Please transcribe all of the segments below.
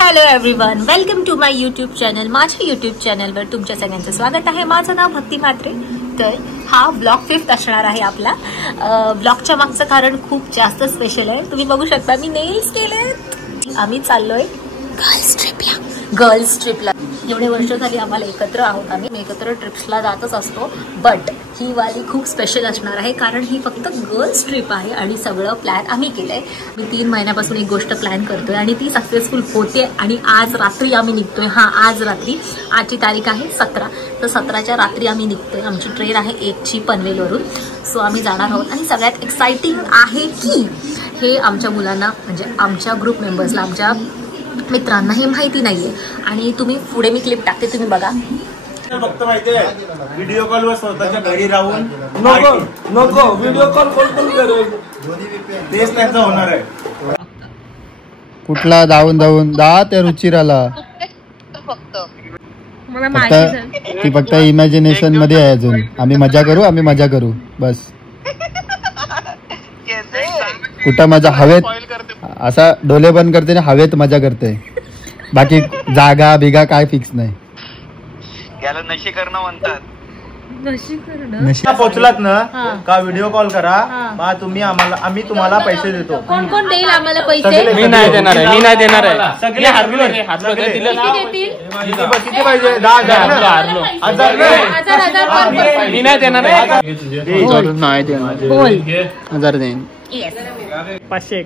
Hello everyone, welcome to my YouTube channel. माझ्या YouTube चॅनलवर तुमच्या सगळ्यांचं स्वागत आहे. माझं नाव भक्ती म्हात्रे. तर हा ब्लॉग 5 असणार आहे आपला. ब्लॉगच्या मागचं कारण खूप जास्त स्पेशल आहे. तुम्ही बघू शकता मी नेल्स केलेत. आम्ही चाललोय गर्ल्स ट्रिपला. एवढे वर्ष झाली आम्हाला एकत्र आहोत. आम्ही एकत्र ट्रिप्सला जातच असतो, बट ही वाली खूप स्पेशल असणार आहे कारण ही फक्त गर्ल्स ट्रिप आहे आणि सगळं प्लॅन आम्ही केलंय. मी 3 महिन्यापासून एक गोष्ट प्लॅन करतोय आणि ती सक्सेसफुल होते आणि आज रात्री आम्ही निघतोय. आज रात्री, आजची तारीख आहे 17, तर 17च्या रात्री आम्ही निघतोय. आमची ट्रेन आहे 1ची पनवेलवरून. सो आम्ही जाणार आहोत आणि सगळ्यात एक्साइटिंग आहे की हे आमच्या मुलांना, म्हणजे आमच्या ग्रुप मेंबर्सला, आमच्या मित्रांना हे माहिती नाहीये. आणि तुम्ही पुढे मी क्लिप टाकते, तुम्ही बघा. फक्त माहितीये व्हिडिओ कॉल वर स्वतःच्या घरी राहून नको व्हिडिओ कॉल कोण करेल, तेच त्यांचं होणार आहे. कुठला जाऊन जा त्या रुचिराला. ती फक्त इमॅजिनेशन मध्ये आहे अजून. आम्ही मजा करू बस. कुठं मजा हवेत, असा डोले बंद करते ना, हवेत मजा करते. बाकी जागा बिगा काय फिक्स नाही. याला नशी करणं म्हणतात. पोहोचलात ना का व्हिडिओ कॉल करा, मग तुम्ही आम्ही तुम्हाला पैसे देतो. कोण कोण देईल आम्हाला पैसे? मी नाही देणार आहे. सगळे हारलो. किती पाहिजे? 10,000. मी नाही देणार आहे. 1000 देईन. 500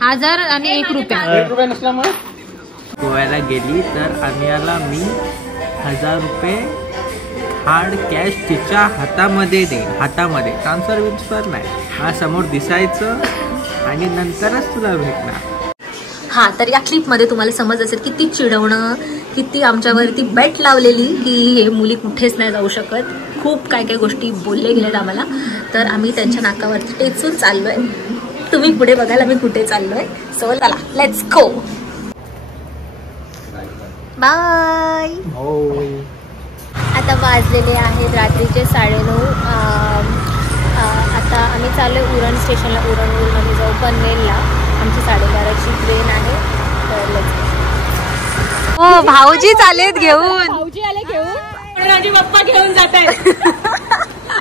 1000 आणि 1 रुपया. गोव्याला गेली तर आम्हाला मी 1000 रुपये हार्ड कॅश तिच्या हातामध्ये देईन. हातामध्ये ट्रान्सफर विन्सफर नाही, हा समोर दिसायचं आणि नंतरच तुला भेटणार. तर या क्लिपमध्ये तुम्हाला समज असेल किती चिडवणं, किती आमच्यावरती बेट लावलेली की हे मुली कुठेच नाही जाऊ शकत. खूप काय काय गोष्टी बोलले गेलेत आम्हाला. तर आम्ही त्यांच्या नाकावरती टेचून चाललोय. तुम्ही पुढे बघायला आम्ही कुठे चाललोय. सो चला, लेट्स गो. बाय. आता वाजलेले आहेत रात्रीचे 9:30. आता आम्ही चाललोय उरण स्टेशनला. उरणवरून आम्ही जाऊ पनवेलला. आमची 12:30ची ट्रेन आहे. तर हो, भाऊजी चालेत घेऊन. भाऊजी आले घेऊन. माझे पप्पा घेऊन जात आहेत.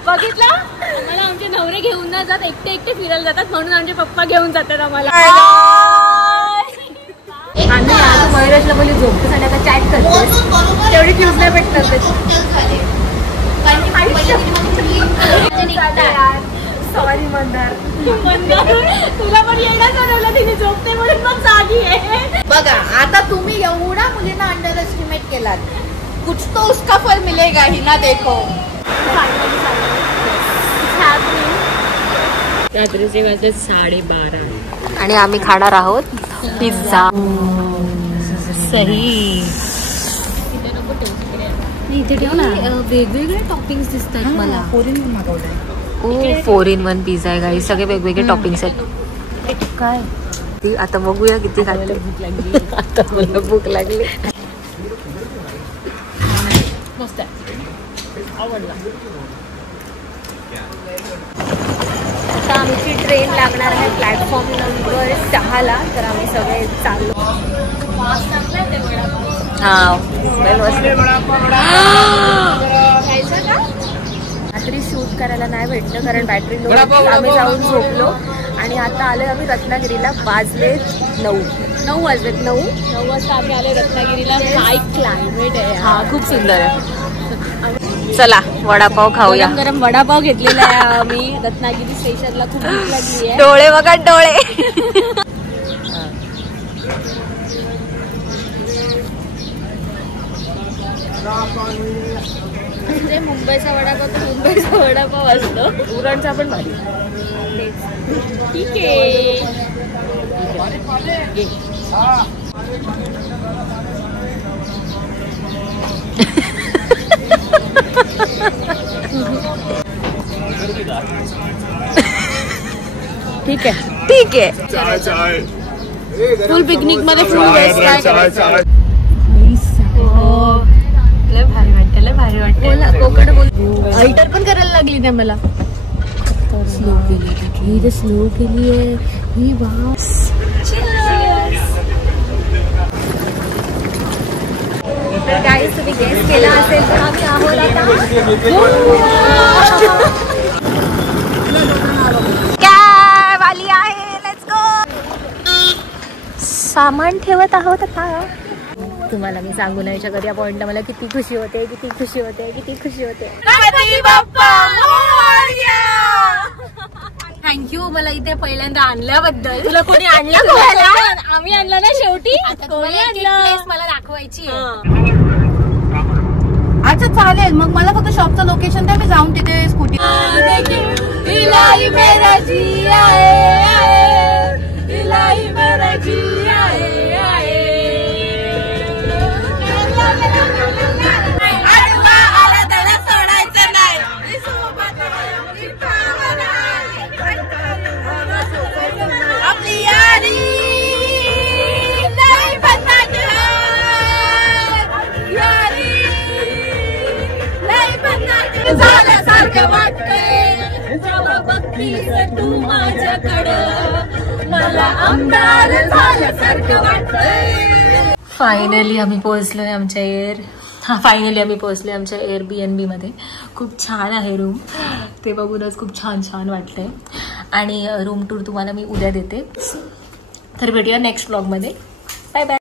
बघितलं, आम्हाला आमचे नवरे घेऊन न जात, एकटे फिरायला जातात, म्हणून आमचे पप्पा घेऊन जातात आम्हाला. आम्ही आज मयुरेशला बोलली झोपतो आणि आता चॅट करतो. तेवढी क्यूज नाही भेटणार. सॉरी मंदार, तुला पण येणार बनवलं तिने. झोपते म्हणून मग जागी आहे. बघा आता तुम्ही एवढा मुलींना अंडर एस्टिमेट केलात, कुछ तो उसका फल मिलेगा ही ना. देखो रात्रीचे वाजले 12:30 आणि आम्ही खाणार आहोत पिझ्झा. सही इथे ठेव ना. वेगवेगळे टॉपिंग्स दिसतात मला. 4 in 1 पिझ्झा आहे गाई. सगळे वेगवेगळे टॉपिंग्स आहेत. काय ती आता बघूया किती खाल्लं. भूक लागली. आता मला भूक लागली. मस्त आवडला. आता आमची ट्रेन लागणार आहे प्लॅटफॉर्म नंबर 6ला. तर आम्ही सगळे चाललो. रात्री शूट करायला नाही भेटलं कारण बॅटरी लो. आम्ही जाऊन झोपलो आणि आता आलोय आम्ही रत्नागिरीला. वाजले 9 वाजता आम्ही आलोय रत्नागिरीला. काय क्लायमेट आहे. खूप सुंदर आहे. चला वडापाव खाऊया. गरम वडापाव घेतलेला आहे आम्ही रत्नागिरी स्टेशनला. खूप भूक लागली आहे. डोळे बघा, डोळे. मुंबईचा वडापाव तर मुंबईचा वडापाव असतो. उरणचा पण भारी. ठीक आहे. ठीक आहे. फुल पिकनिक मध्ये फुल वेस्ट काय करायचं. भारी वाटते. कोकण बोल अल्टर पण करायला लागली नाही मला. स्लो केली, स्लो केली आहे. तर गाईज तुम्ही गेस केला असेल तर आम्ही आहोत काय वाली आहे. Let's go. सामान ठेवत आहोत आता. तुम्हाला मी सांगू नाही शकत या पॉइंटला मला किती खुशी होते, किती खुशी होते, किती खुशी होते. थँक्यू मला इथे पहिल्यांदा आणल्याबद्दल. तुला कोणी आणलं? आम्ही आणलं ना शेवटी. कोणी आणलं मला दाखवायची. अच्छा चालेल मग मला फक्त शॉपचं लोकेशन द्या, मी जाऊन तिथे स्कूटी. झाल्यासारखं वाटतंय जेव्हा बघतीस तू माझ्याकडं, मला आमदार झाल्यासारखं वाटतंय. फायनली आम्ही पोहोचलोय आमच्या फायनली आम्ही पोहोचलोय आमच्या Airbnb मध्ये. खूप छान आहे रूम, ते बघूनच खूप छान छान वाटलंय. आणि रूम टूर तुम्हाला मी उद्या देते. तर भेटूया नेक्स्ट ब्लॉगमध्ये. Bye bye.